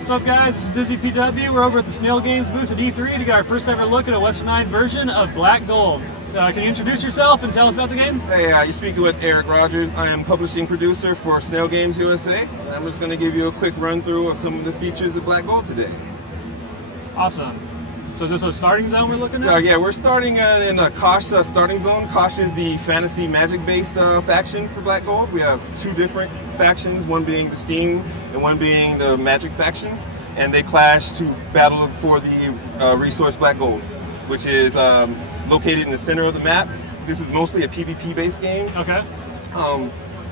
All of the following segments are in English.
What's up, guys? This is Dizzy PW. We're over at the Snail Games booth at E3 to get our first ever look at a westernized version of Black Gold. Can you introduce yourself and tell us about the game? Hey, you're speaking with Eric Rogers. I am publishing producer for Snail Games USA. And I'm just going to give you a quick run through of some of the features of Black Gold today. Awesome. So is this a starting zone we're looking at? Yeah, we're starting in a Kosh starting zone. Kosh is the fantasy magic-based faction for Black Gold. We have two different factions, one being the Steam and one being the Magic faction. And they clash to battle for the resource Black Gold, which is located in the center of the map. This is mostly a PvP-based game. Okay.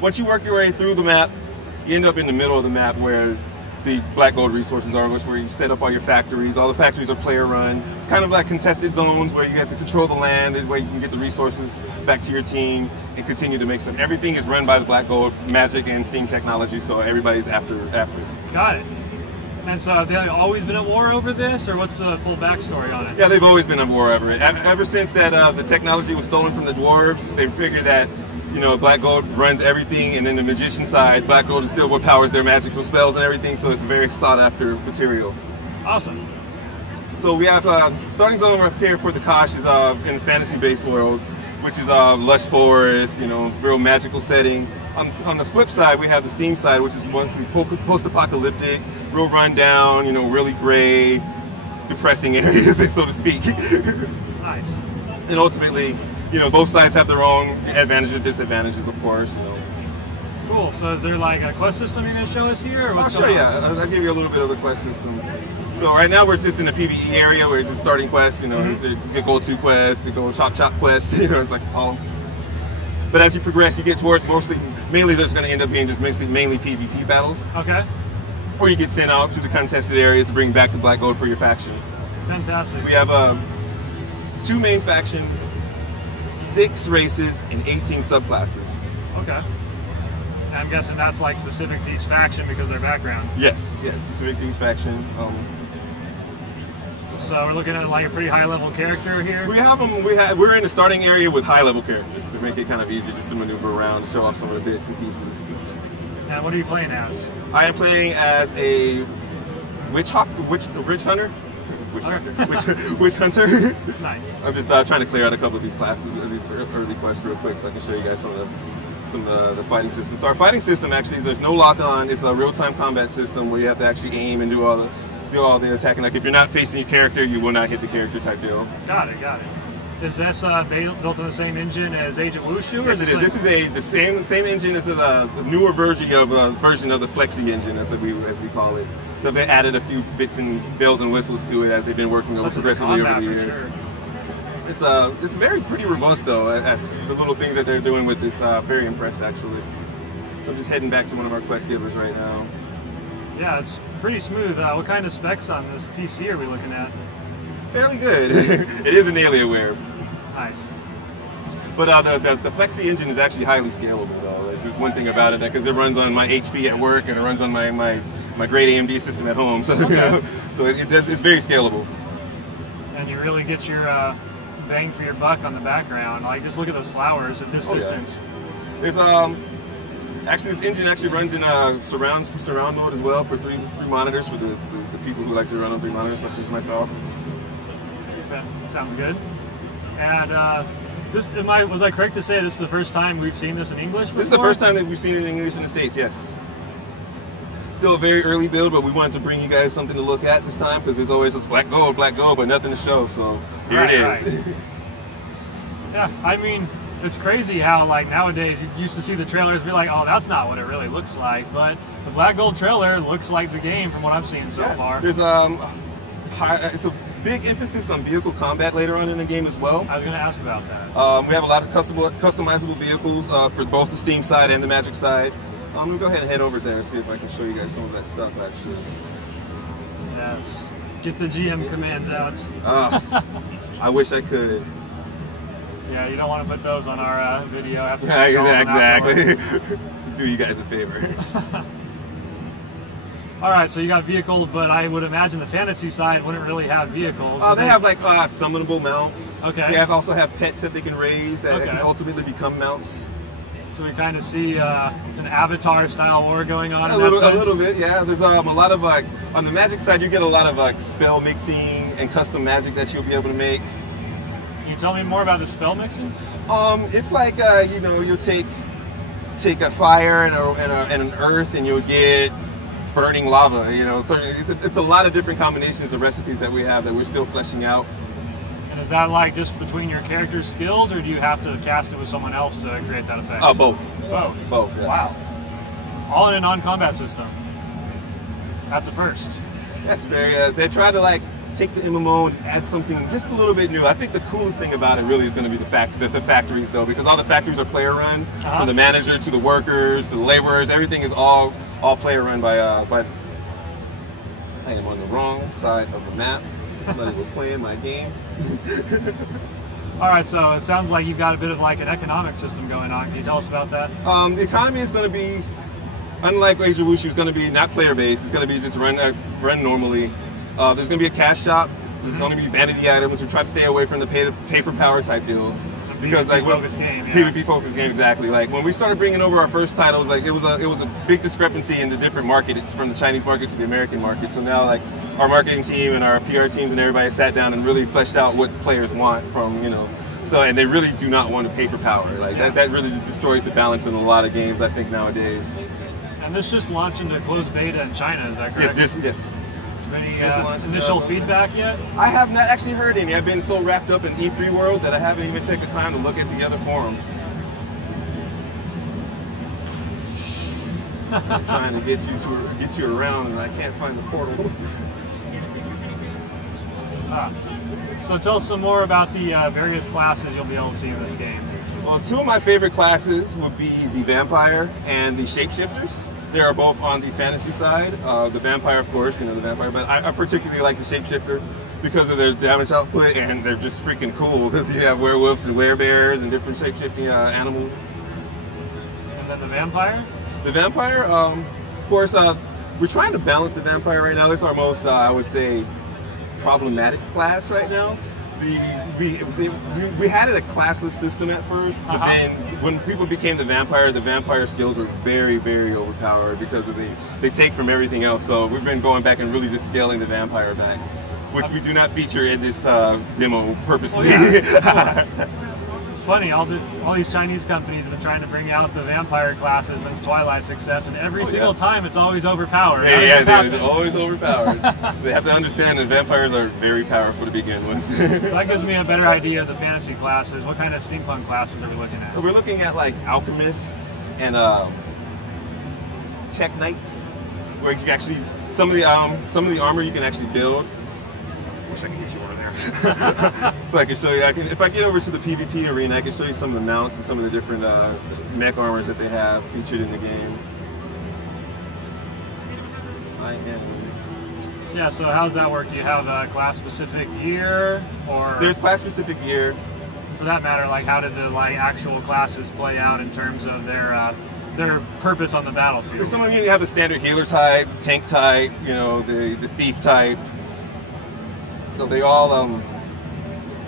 Once you work your way through the map, you end up in the middle of the map where the Black Gold resources are, which where you set up all your factories. All the factories are player run. It's kind of like contested zones where you have to control the land and where you can get the resources back to your team and continue to make some. Everything is run by the Black Gold Magic and Steam technology, so everybody's after it. Got it. And so have they always been at war over this, or what's the full backstory on it? Yeah, they've always been at war over it. Ever since that the technology was stolen from the dwarves, they figured that, you know, Black Gold runs everything, and then the magician side, Black Gold is still what powers their magical spells and everything, so it's a very sought after material. Awesome. So we have starting zone right here for the Kosh is in the fantasy-based world, which is lush forest, you know, real magical setting. On the flip side, we have the Steam side, which is mostly post-apocalyptic, real rundown, you know, really gray, depressing areas, so to speak. Nice. And ultimately, you know, both sides have their own advantages and disadvantages, of course. You know. Cool. So is there like a quest system you're going to show us here? Or what's I'll show you. I'll give you a little bit of the quest system. So right now we're just in the PvE area where it's just starting quests. You know, the Gold 2 quest, the Gold Chop Chop quest. You know, it's like call them. But as you progress, you get towards mainly there's going to end up being just mainly PvP battles. Okay. Or you get sent out to the contested areas to bring back the Black Gold for your faction. Fantastic. We have 2 main factions, 6 races, and 18 subclasses. Okay. And I'm guessing that's like specific to each faction because of their background. Yes, specific to each faction. So we're looking at like a pretty high level character here. We have them. We're in the starting area with high level characters to make it kind of easier just to maneuver around, show off some of the bits and pieces. And what are you playing as? I am playing as a witch hunter. Nice. I'm just trying to clear out a couple of these classes, these early quests real quick, so I can show you guys some of the fighting systems. So our fighting system actually, there's no lock on. It's a real-time combat system where you have to actually aim and do all the attacking. Like if you're not facing your character, you will not hit the character type deal. Got it. Is this built on the same engine as Age of Wushu? Yes, it is. This is the same engine. This is a newer version of the Flexi engine, as we call it. So they added a few bits and bells and whistles to it as they've been working over progressively over the years. Sure. It's pretty robust though. At the little things that they're doing with this, very impressed actually. So I'm just heading back to one of our quest givers right now. Yeah, it's pretty smooth. What kind of specs on this PC are we looking at? Fairly good. It is an Alienware. Nice. But the Flexi engine is actually highly scalable though. There's one thing about it because it runs on my HP at work and it runs on my great AMD system at home. So okay. You know, so it's very scalable. And you really get your bang for your buck on the background. Like just look at those flowers at this distance. Yeah. There's actually this engine actually runs in surround mode as well for three monitors for the people who like to run on 3 monitors, such as myself. Okay. Sounds good. And was I correct to say this is the first time we've seen this in English before? This is the first time that we've seen it in English in the States, yes. Still a very early build, but we wanted to bring you guys something to look at this time because there's always this Black Gold, but nothing to show, so here it is. Right. Yeah, I mean, it's crazy how like nowadays you used to see the trailers and be like, oh, that's not what it really looks like, but the Black Gold trailer looks like the game from what I've seen so far. There's it's a big emphasis on vehicle combat later on in the game as well. I was going to ask about that. We have a lot of customizable vehicles for both the Steam side and the Magic side. I'm going to go ahead and head over there and see if I can show you guys some of that stuff actually. Yes. Get the GM commands out. I wish I could. Yeah, you don't want to put those on our video. Exactly. Do you guys a favor. All right, so you got vehicles, but I would imagine the fantasy side wouldn't really have vehicles. So they have like summonable mounts. Okay. They also have pets that they can raise that can ultimately become mounts. So we kind of see an Avatar-style war going on. A little bit, yeah. There's a lot of on the magic side, you get a lot of spell mixing and custom magic that you'll be able to make. Can you tell me more about the spell mixing? It's like you know, you'll take a fire and an earth, and you'll get burning lava. You know, so it's a lot of different combinations of recipes that we have that we're still fleshing out. And is that like just between your character's skills, or do you have to cast it with someone else to create that effect? Both. Both. Yes. Wow. All in a non-combat system. That's a first. Yes, they try to like take the MMO and just add something just a little bit new. I think the coolest thing about it really is going to be the factories, though, because all the factories are player run, from the manager to the workers to the laborers. Everything is all player run by. I am on the wrong side of the map. Somebody was playing my game. All right, so it sounds like you've got a bit of like an economic system going on. Can you tell us about that? The economy is going to be, unlike Asia Wushu, it's going to be not player-based. It's going to be just run normally. There's going to be a cash shop. There's going to be vanity items. We try to stay away from the pay for power type deals. Because like PvP focused game, exactly. Like when we started bringing over our first titles, like it was a big discrepancy in the different markets from the Chinese market to the American market. So now like our marketing team and our PR teams and everybody sat down and really fleshed out what the players want from, you know. So, and they really do not want to pay for power. Like that really just destroys the balance in a lot of games, I think, nowadays. And this just launched into closed beta in China, is that correct? Yeah, yes. Any initial feedback yet? I have not actually heard any. I've been so wrapped up in E3 world that I haven't even taken time to look at the other forums. I'm trying to get you around, and I can't find the portal. So tell us some more about the various classes you'll be able to see in this game. Well, two of my favorite classes would be the Vampire and the Shapeshifters. They are both on the fantasy side. The Vampire, of course, you know, the Vampire, but I particularly like the Shapeshifter because of their damage output, and they're just freaking cool because you have werewolves and werebears and different shape-shifting animals. And then the Vampire? The Vampire, of course, we're trying to balance the Vampire right now. It's our most, I would say, problematic class right now. We had it a classless system at first, but then when people became the Vampire skills were very, very overpowered because they take from everything else. So we've been going back and really just scaling the Vampire back, which we do not feature in this demo purposely. Well, yeah. It's funny, all these Chinese companies have been trying to bring out the Vampire classes since Twilight's success, and every single time it's always overpowered. Yeah, it's always overpowered. They have to understand that vampires are very powerful to begin with. So that gives me a better idea of the fantasy classes. What kind of steampunk classes are we looking at? So we're looking at like alchemists and tech knights, where you can actually some of the armor you can actually build. Wish I could get you over there. So I can show you. If I get over to the PvP arena, I can show you some of the mounts and some of the different mech armors that they have featured in the game. Yeah. So how's that work? Do you have a class-specific gear, or there's class-specific gear? For that matter, like how did the actual classes play out in terms of their purpose on the battlefield? Some of you have the standard healer type, tank type, you know, the thief type. So they all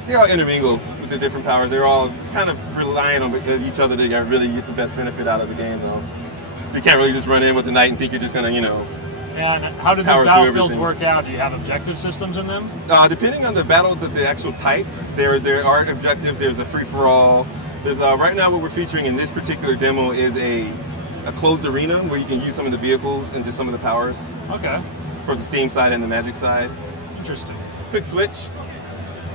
intermingle with the different powers. They're all kind of relying on each other to really get the best benefit out of the game, though. So you can't really just run in with the knight and think you're just gonna, you know. And how do these battlefields work out? Do you have objective systems in them? Depending on the battle, the actual type, there are objectives. There's a free-for-all. There's right now what we're featuring in this particular demo is a closed arena where you can use some of the vehicles and just some of the powers. Okay. For the Steam side and the Magic side. Interesting. Quick switch.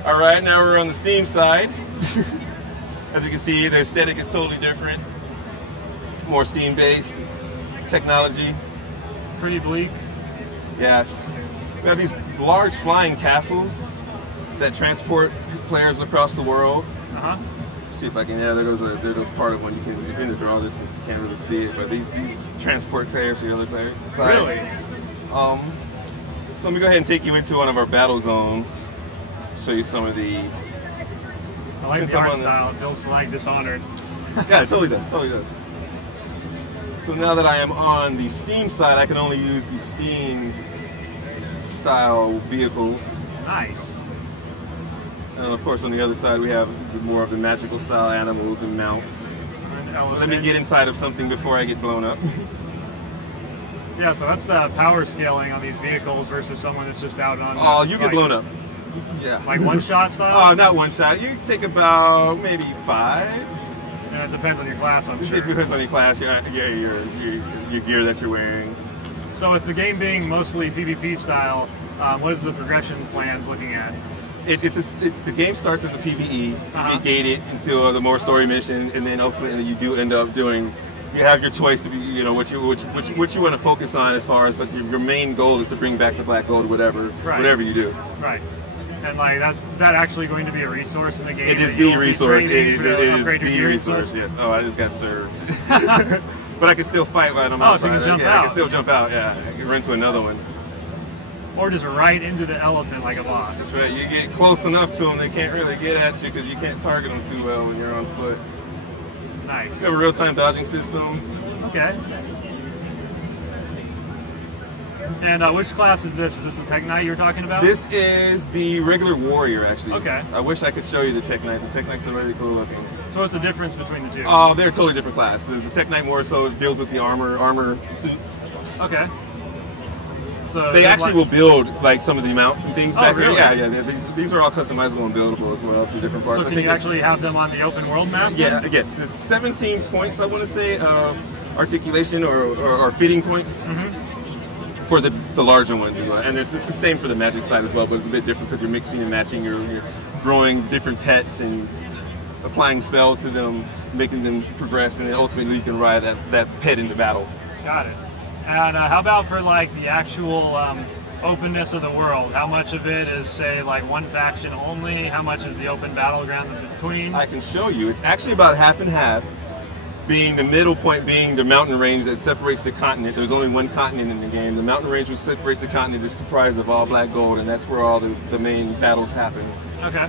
All right, now we're on the Steam side. As you can see, the aesthetic is totally different. More Steam-based technology. Pretty bleak. Yes. We have these large flying castles that transport players across the world. See if I can. Yeah, there goes part of one. You can. It's in the draw distance. You can't really see it, but these transport players to the other players. Really? So let me go ahead and take you into one of our battle zones. Show you some of the. I like the art style. It feels like Dishonored. Yeah, it totally does. Totally does. So now that I am on the Steam side, I can only use the Steam style vehicles. Nice. And of course, on the other side, we have more of the magical style animals and mounts. Let me get inside of something before I get blown up. Yeah, so that's the power scaling on these vehicles versus someone that's just out on. Oh, you get blown up. Yeah. Like one shot style? Oh, not one shot. You take about maybe 5. And it depends on your class, I'm sure. It depends on your class, your gear that you're wearing. So with the game being mostly PvP style, what is the progression plans looking at? The game starts as a PvE. You get gated until the more story mission, and then ultimately you do end up doing. You have your choice to be, you know, what you want to focus on as far as, but your main goal is to bring back the black gold, whatever you do. Right. And like, is that actually going to be a resource in the game? It is the resource. It is the resource. Yes. Oh, I just got served. But I can still fight while I'm outside. So you can jump out. I can still jump out. Yeah, I can run to another one. Or just right into the elephant like a boss. That's right. You get close enough to them, they can't really get at you because you can't target them too well when you're on foot. Nice. You have a real-time dodging system. Okay. And which class is this? Is this the Tech Knight you were talking about? This is the regular warrior, actually. Okay. I wish I could show you the Tech Knight. The Tech Knights are really cool looking. So what's the difference between the two? Oh, they're a totally different class. The Tech Knight more so deals with the armor suits. Okay. So they actually will build like some of the mounts and things back really? there. Yeah. These are all customizable and buildable as well for different parts. So can you actually have them on the open world map? Yeah, yes. It's 17 points, I want to say, of articulation or fitting points for the larger ones. And it's the same for the magic side as well, but it's a bit different because you're mixing and matching. You're growing different pets and applying spells to them, making them progress, and then ultimately you can ride that pet into battle. Got it. And how about for like the actual openness of the world? How much of it is, say, like one faction only? How much is the open battleground in between? I can show you. It's actually about half and half. Being the middle point being the mountain range that separates the continent. There's only one continent in the game. The mountain range which separates the continent is comprised of all black gold, and that's where all the main battles happen. Okay.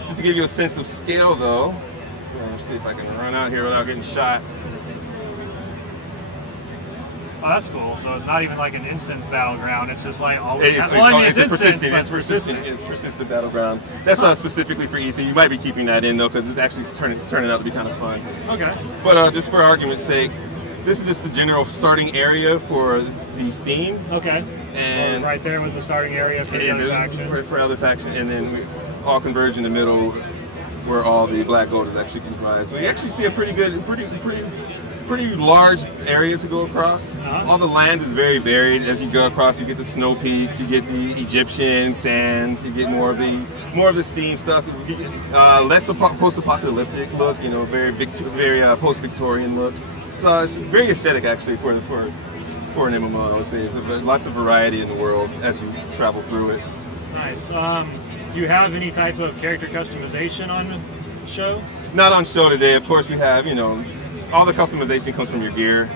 Just to give you a sense of scale, though, let's see if I can run out here without getting shot. Oh, that's cool. So it's not even like an instance battleground. It's just like always. It's persistent battleground. That's not specifically for Ether. You might be keeping that in though, because it's actually turning out to be kind of fun. Okay. But just for argument's sake, this is just the general starting area for the Steam. Okay. And right there was the starting area for the other faction. For other faction, and then we all converge in the middle, where all the black gold is actually comprised. So you actually see a pretty large area to go across. All the land is very varied. As you go across, you get the snow peaks, you get the Egyptian sands, you get more of the Steam stuff. Less post-apocalyptic look, you know, very post-Victorian look. So it's very aesthetic actually for an MMO. I would say so. Lots of variety in the world as you travel through it. Nice. Do you have any type of character customization on the show? Not on show today. Of course, we have, you know, all the customization comes from your gear.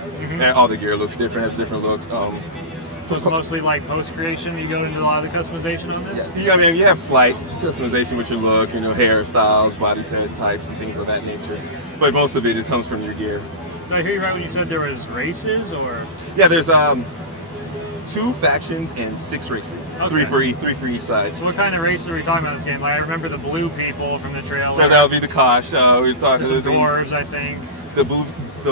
All the gear looks different, has a different look. So it's mostly like post-creation, you go into a lot of the customization on this? Yes, I mean, you have slight customization with your look, you know, hairstyles, body set types, and things of that nature. But most of it comes from your gear. Did I hear you right when you said there was races, or? Yeah, there's 2 factions and 6 races. Okay. 3 for each side. So what kind of race are we talking about in this game? Like, I remember the blue people from the trailer. Yeah, that would be the Kosh. We're talking the dwarves, I think. The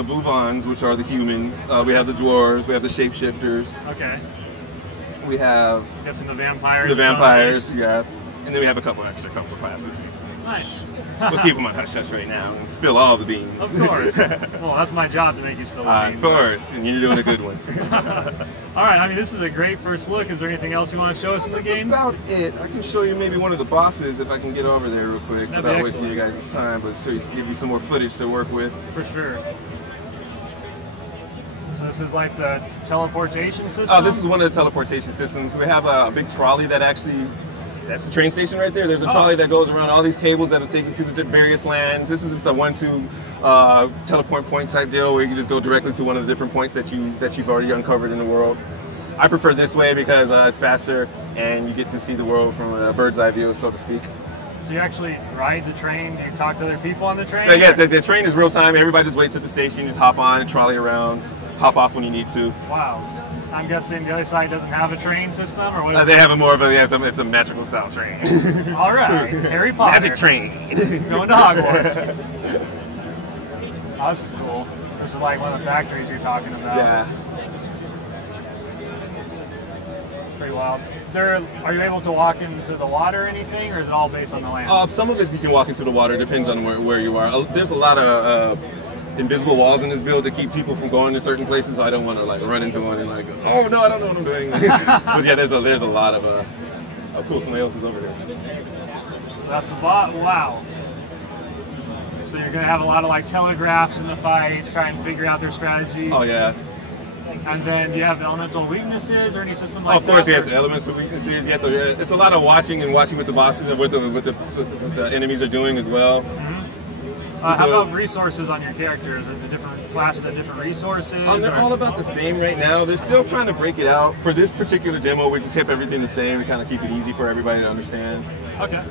Buvans, which are the humans. We have the dwarves. We have the shapeshifters. Okay. We have. I'm guessing the vampires. The vampires, yeah. And then we have a couple of classes. Nice. We'll keep them on hush hush right now and spill all the beans. Of course. Well, that's my job to make you spill the beans. Of course, and you're doing a good one. All right, I mean, this is a great first look. Is there anything else you want to show us in the game? That's about it. I can show you maybe one of the bosses if I can get over there real quick without wasting you guys' time, but give you some more footage to work with. For sure. So this is like the teleportation system? Oh, this is one of the teleportation systems. We have a big trolley that actually... That's the train station right there. There's a trolley that goes around all these cables that will take you to the various lands. This is just a 1-2 teleport point type deal where you can just go directly to one of the different points that you've already uncovered in the world. I prefer this way because it's faster and you get to see the world from a bird's eye view, so to speak. So you actually ride the train and talk to other people on the train? Yeah, the train is real time. Everybody just waits at the station, just hop on and trolley around, hop off when you need to. Wow. I'm guessing the other side doesn't have a train system, or what? They have more of it's a magical style train. All right, Harry Potter. Magic train. Going to Hogwarts. Oh, this is cool. So this is like one of the factories you're talking about. Yeah. Pretty wild. Are you able to walk into the water or anything, or is it all based on the land? Some of it you can walk into the water. Depends on where you are. There's a lot of invisible walls in this build to keep people from going to certain places. So I don't want to like run into one and like, oh no, I don't know what I'm doing. But yeah, there's a lot of cool snails over there. So that's the bot. Wow. So you're gonna have a lot of like telegraphs in the fights, try and figure out their strategy. Oh yeah. And then do you have elemental weaknesses or any system like that? Of course, yes, elemental weaknesses. You have to. It's a lot of watching with the bosses and what the enemies are doing as well. Mm-hmm. How about resources on your characters? Are the different classes have different resources? They're all about the same right now. They're still trying to break it out. For this particular demo, we just kept everything the same to kind of keep it easy for everybody to understand. Okay.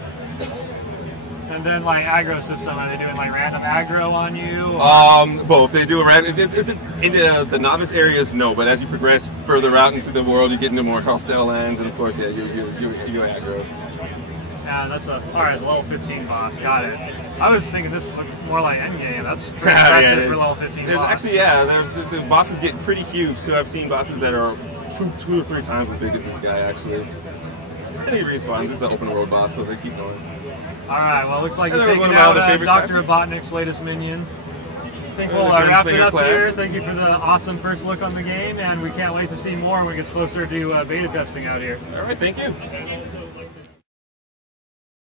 And then like aggro system, are they doing like random aggro on you? Or? Both. They do a random. In the novice areas, no. But as you progress further out into the world, you get into more hostile lands, and of course, yeah, you aggro. Yeah, that's alright. It's a level 15 boss. Got it. I was thinking this looked more like endgame. That's pretty impressive for level 15 boss. Actually, yeah, the bosses get pretty huge. So I've seen bosses that are two or three times as big as this guy actually. And he respawns. It's an open world boss, so they keep going. Alright, well, it looks like you're taking out Dr. Robotnik's latest minion. I think we'll wrap it up here. Thank you for the awesome first look on the game, and we can't wait to see more when it gets closer to beta testing out here. Alright, thank you.